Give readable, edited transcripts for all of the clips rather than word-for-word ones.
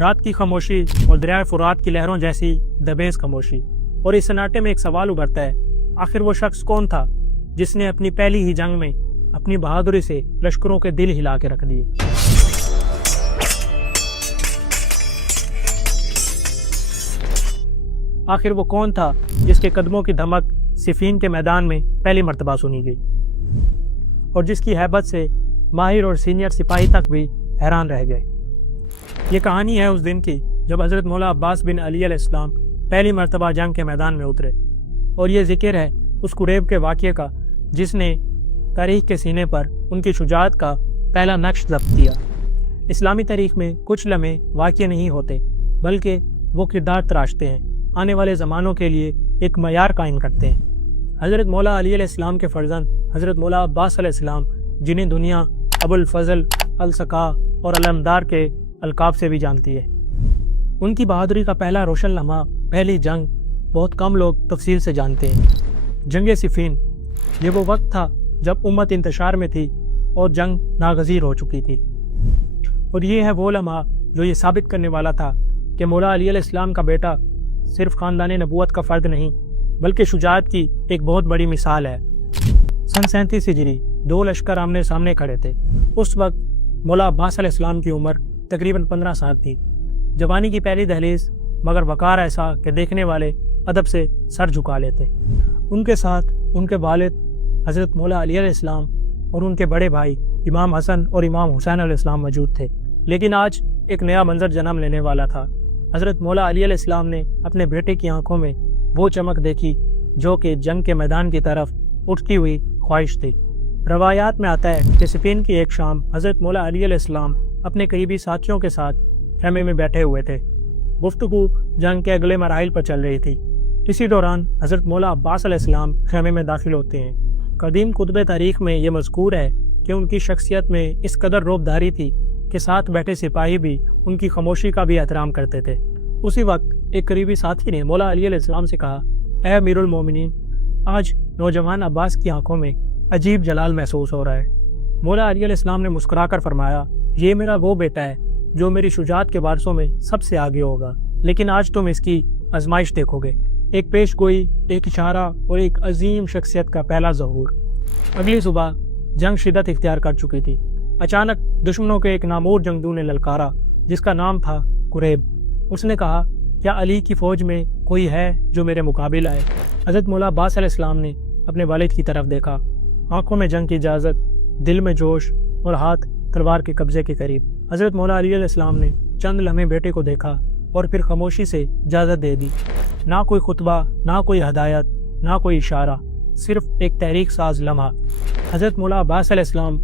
رات کی خاموشی اور دریائے فرات کی لہروں جیسی دبیز خاموشی، اور اس سناٹے میں ایک سوال ابھرتا ہے، آخر وہ شخص کون تھا جس نے اپنی پہلی ہی جنگ میں اپنی بہادری سے لشکروں کے دل ہلا کے رکھ دیے؟ آخر وہ کون تھا جس کے قدموں کی دھمک صفین کے میدان میں پہلی مرتبہ سنی گئی، اور جس کی ہیبت سے ماہر اور سینئر سپاہی تک بھی حیران رہ گئے؟ یہ کہانی ہے اس دن کی جب حضرت مولا عباس بن علی علیہ السلام پہلی مرتبہ جنگ کے میدان میں اترے، اور یہ ذکر ہے اس قریب کے واقعے کا جس نے تاریخ کے سینے پر ان کی شجاعت کا پہلا نقش ضبط کیا۔ اسلامی تاریخ میں کچھ لمحے واقع نہیں ہوتے، بلکہ وہ کردار تراشتے ہیں، آنے والے زمانوں کے لیے ایک معیار قائم کرتے ہیں۔ حضرت مولا علی علیہ السلام کے فرزند حضرت مولا عباس علیہ السلام، جنہیں دنیا ابو الفضل، السقا اور علمدار کے القاب سے بھی جانتی ہے، ان کی بہادری کا پہلا روشن لمحہ، پہلی جنگ، بہت کم لوگ تفصیل سے جانتے ہیں۔ جنگ صفین، یہ وہ وقت تھا جب امت انتشار میں تھی اور جنگ ناگزیر ہو چکی تھی، اور یہ ہے وہ لمحہ جو یہ ثابت کرنے والا تھا کہ مولا علی علیہ السلام کا بیٹا صرف خاندان نبوت کا فرد نہیں، بلکہ شجاعت کی ایک بہت بڑی مثال ہے۔ سن 37 ہجری 2 لشکر آمنے سامنے کھڑے تھے۔ اس وقت مولا عباس علیہ السلام کی عمر تقریباً 15 سال تھی، جوانی کی پہلی دہلیز، مگر وقار ایسا کہ دیکھنے والے ادب سے سر جھکا لیتے۔ ان کے ساتھ ان کے والد حضرت مولا علی علیہ السلام اور ان کے بڑے بھائی امام حسن اور امام حسین علیہ السلام موجود تھے۔ لیکن آج ایک نیا منظر جنم لینے والا تھا۔ حضرت مولا علی علیہ السلام نے اپنے بیٹے کی آنکھوں میں وہ چمک دیکھی جو کہ جنگ کے میدان کی طرف اٹھتی ہوئی خواہش تھی۔ روایات میں آتا ہے کہ صفین کی ایک شام حضرت مولا علی علیہ السلام اپنے قریبی ساتھیوں کے ساتھ خیمے میں بیٹھے ہوئے تھے۔ گفتگو جنگ کے اگلے مراحل پر چل رہی تھی۔ اسی دوران حضرت مولا عباس علیہ السلام خیمے میں داخل ہوتے ہیں۔ قدیم کتب تاریخ میں یہ مذکور ہے کہ ان کی شخصیت میں اس قدر رعبداری تھی کہ ساتھ بیٹھے سپاہی بھی ان کی خاموشی کا بھی احترام کرتے تھے۔ اسی وقت ایک قریبی ساتھی نے مولا علی علیہ السلام سے کہا، اے امیر المومنین، آج نوجوان عباس کی آنکھوں میں عجیب جلال محسوس ہو رہا ہے۔ مولا علی علیہ السلام نے مسکرا کر فرمایا، یہ میرا وہ بیٹا ہے جو میری شجاعت کے وارثوں میں سب سے آگے ہوگا، لیکن آج تم اس کی آزمائش دیکھو گے۔ ایک پیش گوئی، ایک اشارہ اور ایک عظیم شخصیت کا پہلا ظہور۔ اگلی صبح جنگ شدت اختیار کر چکی تھی۔ اچانک دشمنوں کے ایک نامور جنگجو نے للکارا، جس کا نام تھا قریب۔ اس نے کہا، کیا علی کی فوج میں کوئی ہے جو میرے مقابل آئے؟ حضرت مولا عباس علیہ السلام نے اپنے والد کی طرف دیکھا، آنکھوں میں جنگ کی اجازت، دل میں جوش اور ہاتھ تلوار کے قبضے کے قریب۔ حضرت مولا علی علیہ السلام نے چند لمحے بیٹے کو دیکھا اور پھر خاموشی سے اجازت دے دی۔ نہ کوئی خطبہ، نہ کوئی ہدایت، نہ کوئی اشارہ، صرف ایک تحریک ساز لمحہ۔ حضرت مولا عباس علیہ السلام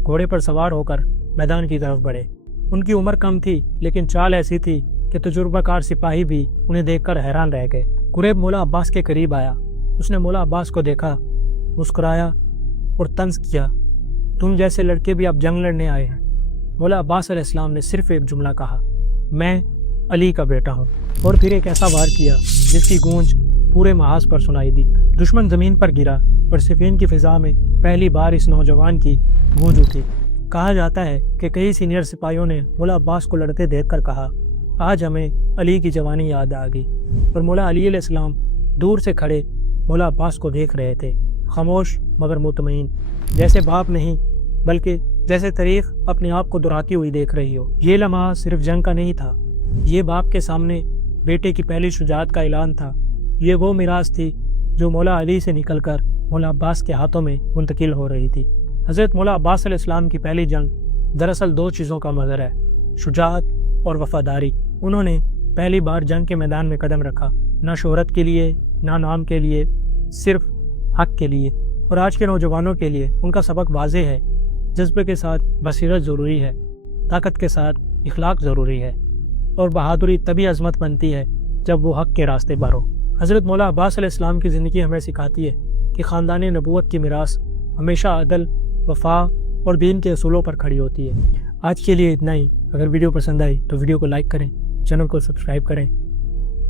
گھوڑے پر سوار ہو کر میدان کی طرف بڑھے۔ ان کی عمر کم تھی، لیکن چال ایسی تھی کہ تجربہ کار سپاہی بھی انہیں دیکھ کر حیران رہ گئے۔ قریب مولا عباس کے قریب آیا۔ اس نے مولا عباس کو دیکھا، مسکرایا اور طنز کیا، تم جیسے لڑکے بھی اب جنگ لڑنے آئے ہیں۔ مولا عباس علیہ السلام نے صرف ایک جملہ کہا، میں علی کا بیٹا ہوں، اور پھر ایک ایسا وار کیا جس کی گونج پورے محاذ پر سنائی دی۔ دشمن زمین پر گرا اور صفین کی فضا میں پہلی بار اس نوجوان کی گونج اٹھی۔ کہا جاتا ہے کہ کئی سینئر سپاہیوں نے مولا عباس کو لڑتے دیکھ کر کہا، آج ہمیں علی کی جوانی یاد آ گئی۔ اور مولا علی علیہ السلام دور سے کھڑے مولا عباس کو دیکھ رہے تھے، خاموش مگر مطمئن، جیسے باپ نہیں بلکہ جیسے تاریخ اپنے آپ کو دہراتی ہوئی دیکھ رہی ہو۔ یہ لمحہ صرف جنگ کا نہیں تھا، یہ باپ کے سامنے بیٹے کی پہلی شجاعت کا اعلان تھا۔ یہ وہ میراث تھی جو مولا علی سے نکل کر مولا عباس کے ہاتھوں میں منتقل ہو رہی تھی۔ حضرت مولا عباس علیہ السلام کی پہلی جنگ دراصل 2 چیزوں کا مظہر ہے، شجاعت اور وفاداری۔ انہوں نے پہلی بار جنگ کے میدان میں قدم رکھا، نہ شہرت کے لیے، نہ نام کے لیے، صرف حق کے لیے۔ اور آج کے نوجوانوں کے لیے ان کا سبق واضح ہے، جذبے کے ساتھ بصیرت ضروری ہے، طاقت کے ساتھ اخلاق ضروری ہے، اور بہادری تبھی عظمت بنتی ہے جب وہ حق کے راستے پر ہو۔ حضرت مولا عباس علیہ السلام کی زندگی ہمیں سکھاتی ہے کہ خاندان نبوت کی میراث ہمیشہ عدل، وفا اور دین کے اصولوں پر کھڑی ہوتی ہے۔ آج کے لیے اتنا ہی۔ اگر ویڈیو پسند آئی تو ویڈیو کو لائک کریں، چینل کو سبسکرائب کریں۔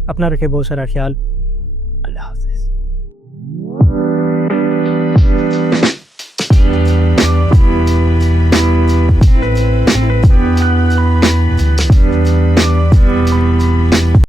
اپنا رکھیں بہت سارا خیال۔ اللہ حافظ۔